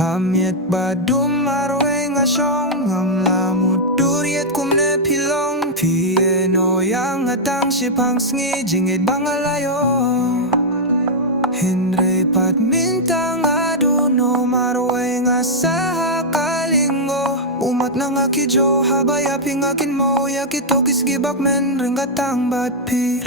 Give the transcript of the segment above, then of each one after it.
Miet Ba Dum marwei nga shong Ngam mutdur ieit kumne pilong Pieno yang atang sipang sngi jingit bangalayo Hinre pat mintang aduno marwei nga sa kalingo Umat na nga kidyo habayapi nga kinmo Yakitokis gibak men ringkatang batpi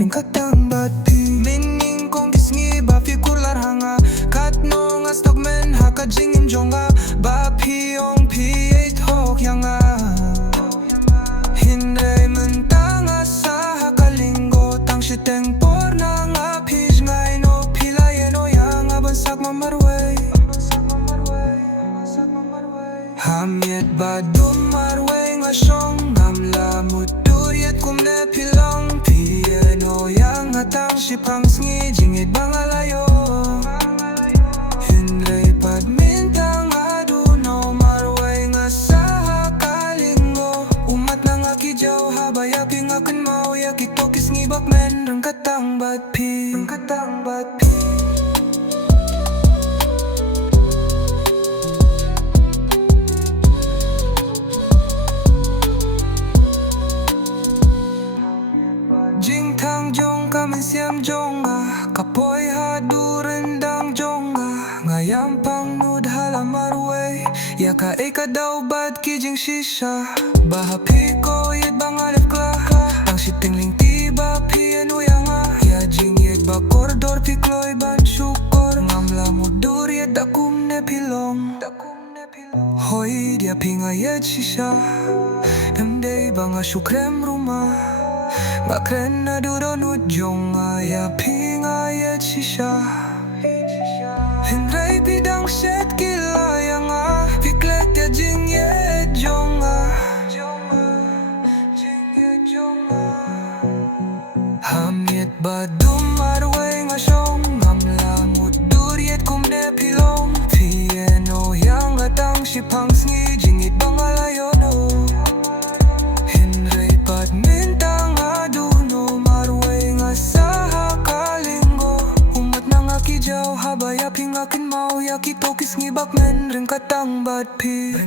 Mining kong kisngi bapi kurlar hanga Katno nga stog men haka jingim jonga Bapi ong pieit hok yanga Hinre mentang asa hakalingo Tang shiteng por na nga pij ngay no pilayeno yang abansak mamarwei Miet Ba Dum marwei nga shong Ngam mutdur ieit kumne pilong Pieno yang atang sipang sngi jingit bangalayo Hinre pat mintang aduno marwei nga sa kalingo Umat na nga kidyaw habayapi nga kinmaw Yakitokis ngibak men ringkatang batpi Jingtang jong kamen siam jonga Kapoy hadu rendang jonga Ngayam pang nud hala marwei Yaka eka daw bad kijing shisha Bahapi ko ieit bangalef kla Tang siting ling tiba pienu yanga Ya jing ieit ba koridor pikloy ban syukor Ngam mutdur ieit da kumne pilong Hoi dia pinga ieit shisha Demdei banga syukrem rumah Nga krena duro nujong ya pinga ieit shisha Hinray bidang shet kila yang Piklet ya jing ieit jonga Miet Ba Dum marwei nga shong Ngam mutdur ieit kumne pilong Pieno yang atang sipang sngi jingit bangalayo no Hinray pat mintang aduno marwei nga sa kalingo Umat na nga kidyaw habayapi nga kinmaw Yakitokis ngibak men ringkatang batpi